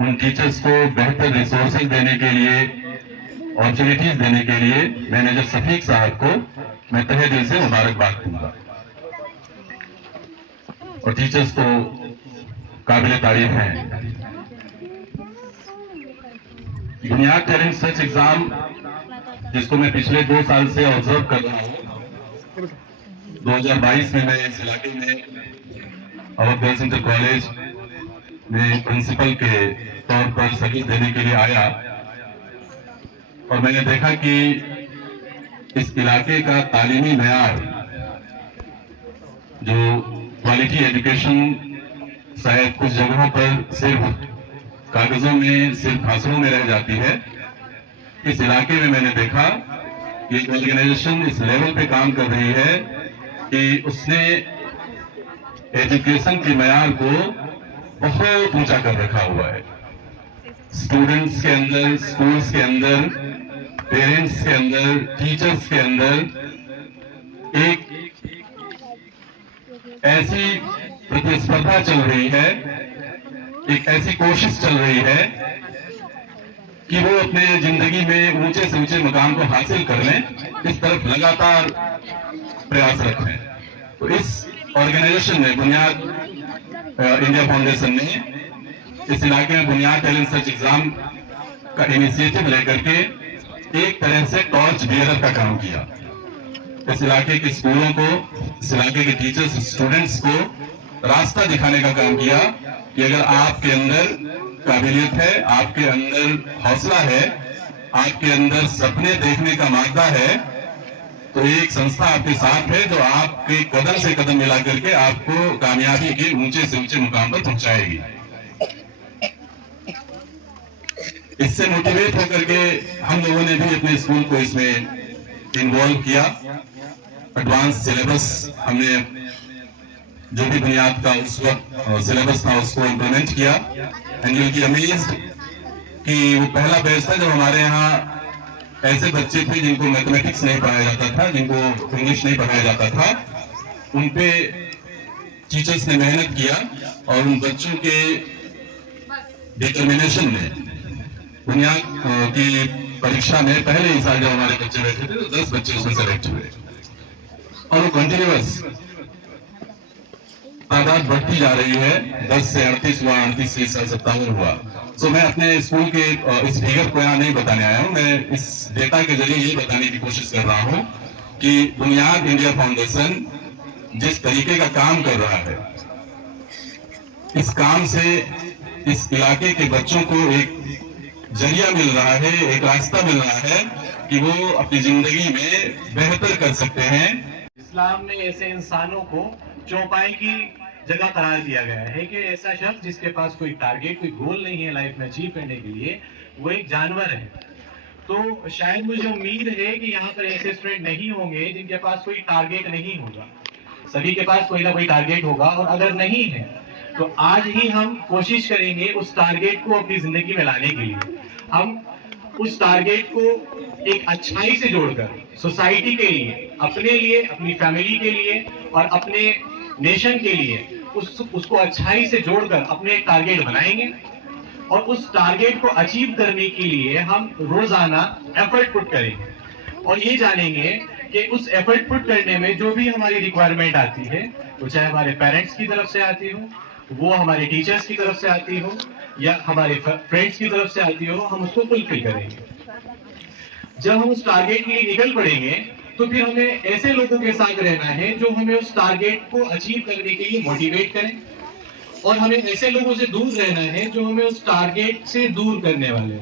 उन टीचर्स को बेहतर रिसोर्सेज देने के लिए, अपॉर्चुनिटीज देने के लिए मैनेजर सफीक साहब को मैं तहे दिल से मुबारकबाद दूंगा और टीचर्स को काबिल तारीफ हैं। बुनियाद टैलेंट सर्च एग्जाम जिसको मैं पिछले 2 साल से ऑब्जर्व कर रहा हूं, 2022 में मैं इस इलाके में अवर गर्ल्स इंटर कॉलेज में प्रिंसिपल के तौर पर सर्विस देने के लिए आया और मैंने देखा कि इस इलाके का तालीमी मेयार, जो क्वालिटी एजुकेशन शायद कुछ जगहों पर सिर्फ कागजों में, सिर्फ भाषणों में रह जाती है, इस इलाके में मैंने देखा कि एक ऑर्गेनाइजेशन इस लेवल पे काम कर रही है कि उसने एजुकेशन के मेयार को बहुत ऊंचा कर रखा हुआ है। स्टूडेंट्स के अंदर, स्कूल्स के अंदर, पेरेंट्स के अंदर, टीचर्स के अंदर एक ऐसी प्रतिस्पर्धा चल रही है, एक ऐसी कोशिश चल रही है कि वो अपने जिंदगी में ऊंचे से ऊंचे मुकाम को हासिल कर लें, इस तरफ लगातार प्रयासरत हैं। तो इस ऑर्गेनाइजेशन ने, बुनियाद इंडिया फाउंडेशन ने इस इलाके में बुनियाद टैलेंट सर्च एग्जाम का इनिशिएटिव लेकर के एक तरह से टॉर्च बियरर का काम किया। इस इलाके के स्कूलों को, इस इलाके के टीचर्स, स्टूडेंट्स को रास्ता दिखाने का काम किया कि अगर आपके अंदर काबिलियत है, आपके अंदर हौसला है, आपके अंदर सपने देखने का मादा है, तो एक संस्था आपके साथ है जो आपके कदम से कदम मिला करके आपको कामयाबी के ऊंचे से ऊंचे मुकाम पर पहुंचाएगी। इससे मोटिवेट होकर के हम लोगों ने भी अपने स्कूल को इसमें इन्वॉल्व किया। एडवांस सिलेबस हमने जो भी बुनियाद का उस वक्त सिलेबस था उसको इम्प्लीमेंट किया। And you will be amazed कि वो पहला बैच था जब हमारे यहाँ ऐसे बच्चे थे जिनको मैथमेटिक्स नहीं पढ़ाया जाता था, जिनको इंग्लिश नहीं पढ़ाया जाता था, उन पे टीचर्स ने मेहनत किया और उन बच्चों के डिटर्मिनेशन ने बुनियाद की परीक्षा में पहले ही साल जब हमारे बच्चे बैठे थे तो 10 बच्चे उसमें सेलेक्ट हुए और वो कंटिन्यूअस तादाद बढ़ती जा रही है। 10 से 38 हुआ, 38 से 57 हुआ। तो मैं अपने स्कूल के इस फिगर को यहाँ नहीं बताने आया हूँ, मैं इस डेटा के जरिए ये बताने की कोशिश कर रहा हूँ कि बुनियाद इंडिया फाउंडेशन जिस तरीके का काम कर रहा है, इस काम से इस इलाके के बच्चों को एक जरिया मिल रहा है, एक रास्ता मिल रहा है कि वो अपनी जिंदगी में बेहतर कर सकते हैं। इस्लाम में ऐसे इंसानों को चौपाई की जगह करार दिया गया है कि ऐसा शख्स जिसके पास कोई टारगेट, कोई गोल नहीं है लाइफ में अचीव करने के लिए, वो एक जानवर है। तो शायद मुझे उम्मीद है कि यहाँ पर ऐसे स्टूडेंट नहीं होंगे जिनके पास कोई टारगेट नहीं होगा। सभी के पास कोई ना कोई टारगेट होगा और अगर नहीं है तो आज ही हम कोशिश करेंगे उस टारगेट को अपनी जिंदगी में लाने के लिए। हम उस टारगेट को एक अच्छाई से जोड़कर सोसाइटी के लिए, अपने लिए, अपनी फैमिली के लिए और अपने नेशन के लिए उसको अच्छाई से जोड़कर अपने एक टारगेट बनाएंगे और उस टारगेट को अचीव करने के लिए हम रोजाना एफर्ट पुट करेंगे और ये जानेंगे कि उस एफर्ट पुट करने में जो भी हमारी रिक्वायरमेंट आती है, वो चाहे हमारे पेरेंट्स की तरफ से आती हो, वो हमारे टीचर्स की तरफ से आती हो या हमारे फ्रेंड्स की तरफ से आती हो, हम उसको फुलफिल करेंगे। जब हम उस टारगेट के लिए निकल पड़ेंगे तो फिर हमें ऐसे लोगों के साथ रहना है जो हमें उस टारगेट को अचीव करने के लिए मोटिवेट करें और हमें ऐसे लोगों से दूर रहना है जो हमें उस टारगेट से दूर करने वाले हैं।